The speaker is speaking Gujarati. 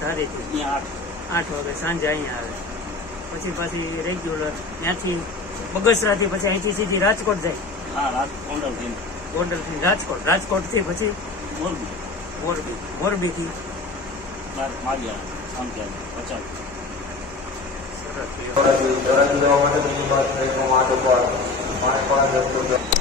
कारे तो यहां 8 8:00 बजे सांझ यहां आवे। પછી પછી રેગ્યુલર અહીંથી બગસરા થી પછી એસી થી રાજકોટ જાય. હા રાજકોટ ગોંડલ થી ગોંડલ થી રાજકોટ રાજકોટ થી પછી ઓરબી ઓરબી ઓરબી થી માર માલ્યા સંકે 50 સરસ ઓરાજી દરજીનો વાત પર મોમાડો પર મારે પાછળ જતો